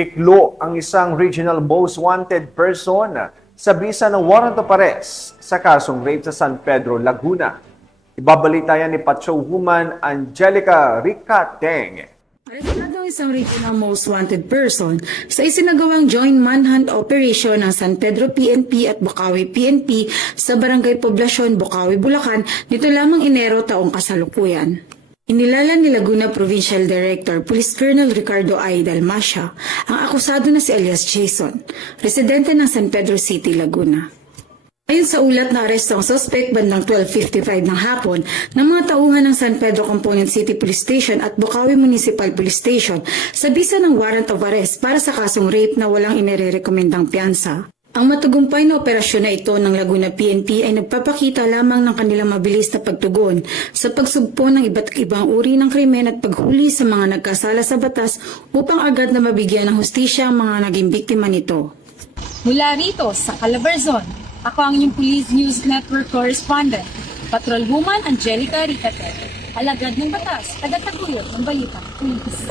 Tiklo ang isang regional most wanted person sa bisa ng warrant of arrest sa kasong rape sa San Pedro, Laguna. Ibabalita yan ni Patrol Woman Angelica Ricateng. Arestado ang isang regional most wanted person sa isinagawang joint manhunt operation ng San Pedro PNP at Bukawi PNP sa Barangay Poblasyon, Bukawi, Bulacan nito lamang Enero taong kasalukuyan. Inilala ni Laguna Provincial Director Police Colonel Ricardo I. Dalmacia ang akusado na si alias Jason, residente ng San Pedro City, Laguna. Ayon sa ulat na aresto ang suspect bandang 12:55 ng hapon ng mga tauhan ng San Pedro Component City Police Station at Bukawi Municipal Police Station sa bisa ng warrant of arrest para sa kasong rape na walang inirerekomendang piyansa. Ang matagumpay na operasyon na ito ng Laguna PNP ay nagpapakita lamang ng kanilang mabilis na pagtugon sa pagsugpo ng iba't ibang uri ng krimen at paghuli sa mga nagkasala sa batas upang agad na mabigyan ng hustisya ang mga naging biktima nito. Mula rito sa Calabarzon, ako ang inyong Police News Network Correspondent, Patrol Woman Angelica Ricateng, alagad ng batas, tagataguyod ng balita, Police.